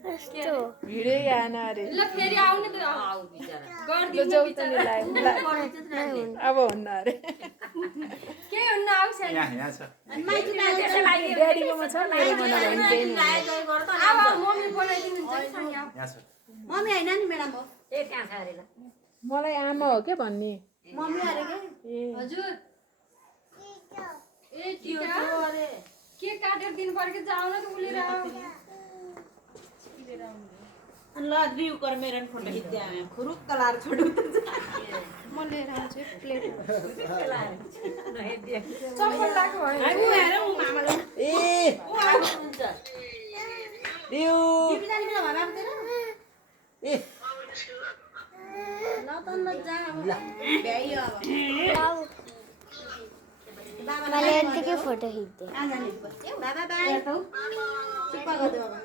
भिडै आएन अरे ल फेरि आउने त आऊ बिचारा गर्दिनु जाऊ त नि अब हुन्न अरे के हुन्न आऊ साइड यहाँ छ अनि माइती ड्याडीकोमा छ मेरोमा नभए नि केही नि अब मम्मी बनाइदिनु हुन्छ नि सँगै आऊ यहाँ छ मम्मी हैन नि म्याडम हो ए त्यहाँ छ अरे ल मलाई आमा हो के भन्ने मम्मी अरे के ए हजुर ए त्यो टिका त्यो अरे के काटेर दिनु पर्यो कि जाऊ न त उलेर आऊ अनि ल रिउ कर मेरो फोटो खिच्दै आए खुरुक कलार छोडु त म लिएर आउँछु एक प्लेट नहेर्दिए चप्पल लाएको ऊ भयो हेर ऊ मामाले ए ऊ आउनुहुन्छ दिउ टिभी जाने बेला भए बाबु तेरो ए ल त ल जा भ्याइयो अब मैले यतिकै फोटो खिच्दै आज नि बाबा बाई चिप्पा गर्दै बाबा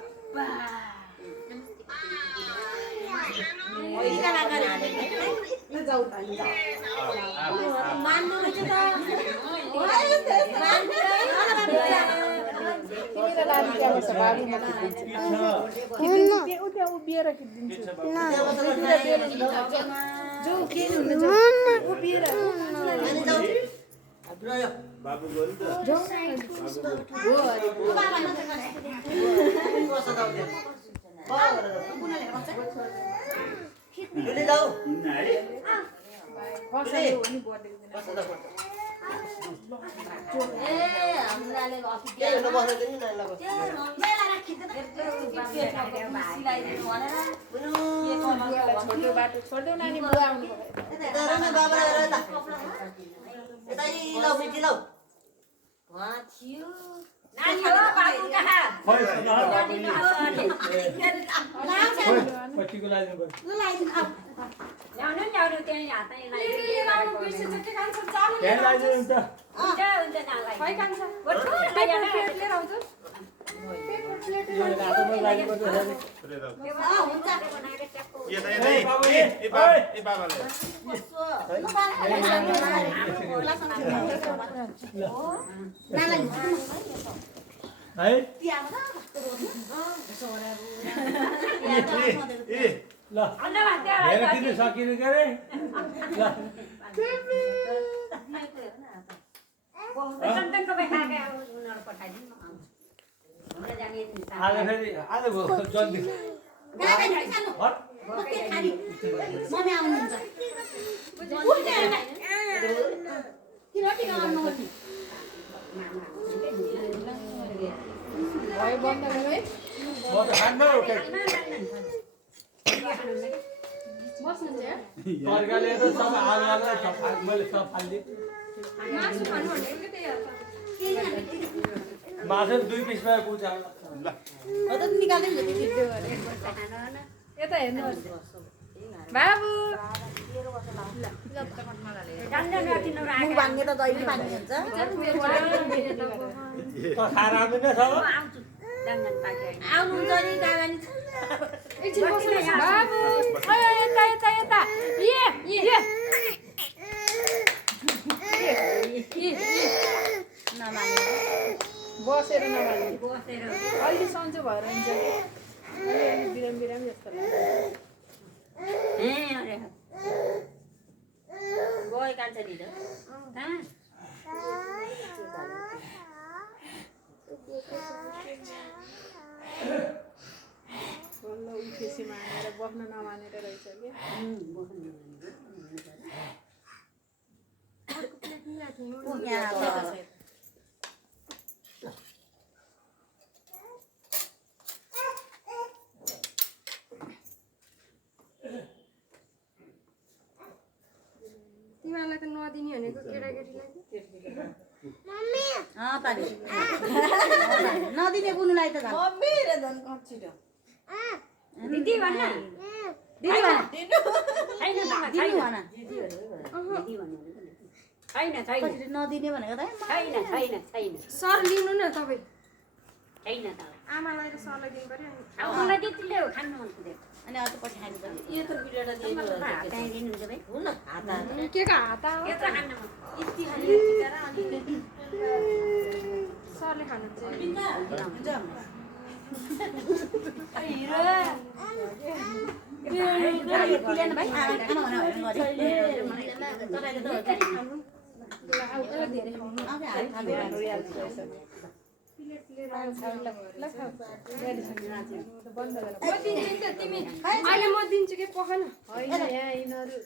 ओइका लागा ल जाऊ त नि जाऊ मान्नु रहेछ त मान्नु तिमीले लानु त्यहाँ बस्छ बाबी म खिचिदिन्छु ऊ त्यहाँ उभिएर खिचिदिन्छु जाऊ के हुन्न जाऊ उभिएर बाबु गयो नि त कसैले हो नि बर्थडेको दिन ए हामीलाई अस्ति के हुन बस्दै नि नानी ल मेला राखिदिनु सिलाइदिनु भनेर छोटो बाटो छोड्देऊ नानी बुवा आउनु भयो बाबा यता ल मिटी ल वहाँ थियो नानी हो बाबु कहाँ पछिको लाइदिनु पर्छ ल्याउनु नि ल्याउनु त्यही हातै लिएर आउनु बिर्सेछ के खान्छ चालु त्यहाँ लाइदिनु त हुन्छ हुन्छ नालाई खै खान्छ बटु पेपर प्लेट लिएर आउँछु पेपर प्लेट लिएर आउँछु हातमा लाइदिनु पर्छ हुन्छ यता यता ए बाबाले है ए ल हेर किन सकिनु के अरे ल सन्तनको खाएका उनीहरू पठाइदिनु हुन्छ जाने आज फेरि आज भयो जल्दी हट मम्मी आउनुहुन्छ भयो बन्द गरौँ है म त खान्न उठे बस्नुहुन्छ है तर्काले त सब आलु आलु सब मैले सब फाल्दिएँ मासु खानु भनेको के त्यही हो मासु 2 पिसमा पुग्छ ल हो त निकाल्दै हुन्छ त्यो यता हेर्नुहोस् बाबु मुख भाङ्गे त जहिले भाङ्गे हुन्छ खाएर आउँदैन सब आउनुहुन्छ नि दादा नि एकछिन बस्नुहोस् बाबु यता यता यता बसेर नमान्ने अलि सन्चो भएर हुन्छ कि अलि बिराम बिराम जस्तो लाग्छ गयो कान्छ नि त बल्ल उठेसीमा आएर बस्न नमानेर रहेछ कि तिमीहरूलाई त नदिने भनेको केटाकेटीलाई नदिने बुनुलाई त दिदी भन्न दिदी भन छैन दिदी भन छैन छैन कसरी नदिने भनेको त छैन छैन छैन सर लिनु न तपाईँ छैन त आमालाई र सरलाई दिनु पर्यो नि अब मलाई त्यतिले हो खानु मन पुग्यो अनि अझ पछि खानु पर्छ यो त भिडियोटा दिनु हात दिनुहुन्छ भाइ हुन हात के को हात हो यत्रो खान्न मन यति खाने टिका र अनि सरले खानुहुन्छ हुन्छ प्लेन भाइ आमा खान भने गरे धेरै खाउनु म दिन्छु कि पख न होइन यहाँ यिनीहरू